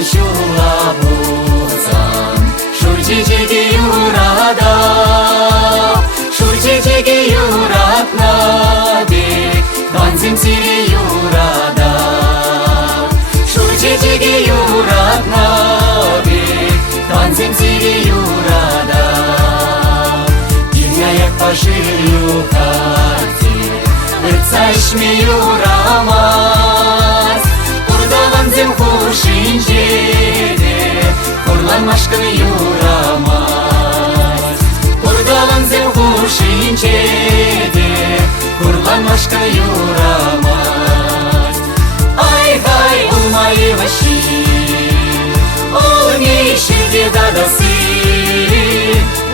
Кайдан шула бузам, шурчичеге юрада, шурчичеге юратна бек, ванзим сире юрада. Шурчичеге юратна бек, ванзим сире юрада. Дивня як пашилю харти, вырцайшми юрамаз. Урдаванзим хушинчеде, хурланмашкын юрамаз. Урдаванзим хушинчеде, хурланмашкын юрамаз. Ай-хай, улмай ваши, улмейшиде дадасы,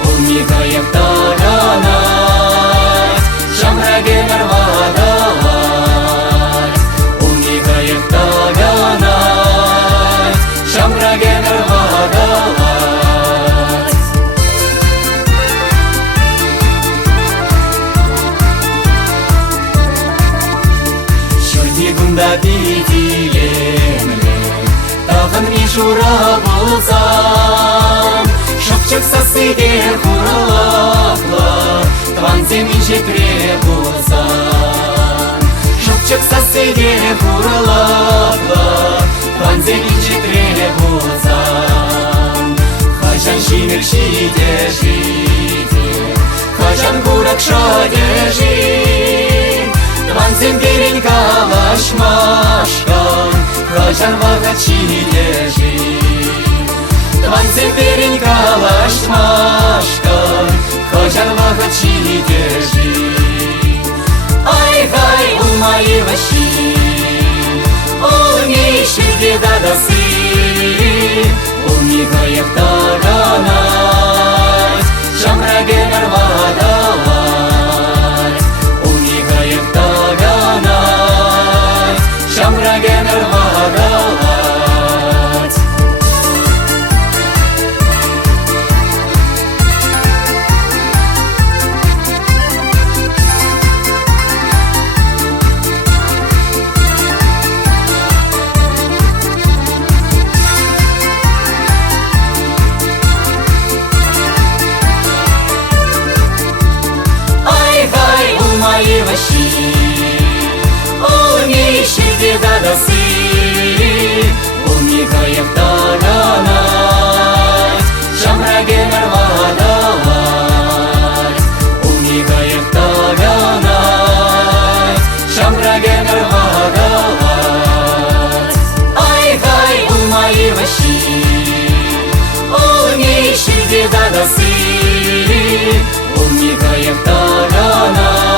улмигаяк таганат, шамраге нарвадалат, улмигаяк таганат, шамраге нарвадалат. Шурдигунда бидилемле, тағын мишура болсам, шапчык сасыде хуралапла, тванзем инжетре болсам. Шапчык сасыде хуралапла, тванзем инжетре болсам. Хажан шимек шиде жиде, хажан курак шаде жид, тванзем берень калашмашкан, хажан вагат шиде жид. Тванзем берень калашмашкан, хажан вагат шиде жид. Ай-хай, улмай ваши, улмейшиде дадасы, улмигаяк таганат, шамраге нарвадалат. Улмигаяк таганат, шамраге нарвадалат. Ай-хай, улмай ваши, улмейшиде дадасы, улмигаяк таганат, шамраге нарвадалат. Улмигаяк таганат, шамраге нарвадалат. Ай-хай, улмай ваши, улмейшиде дадасы, улмигаяк таганат.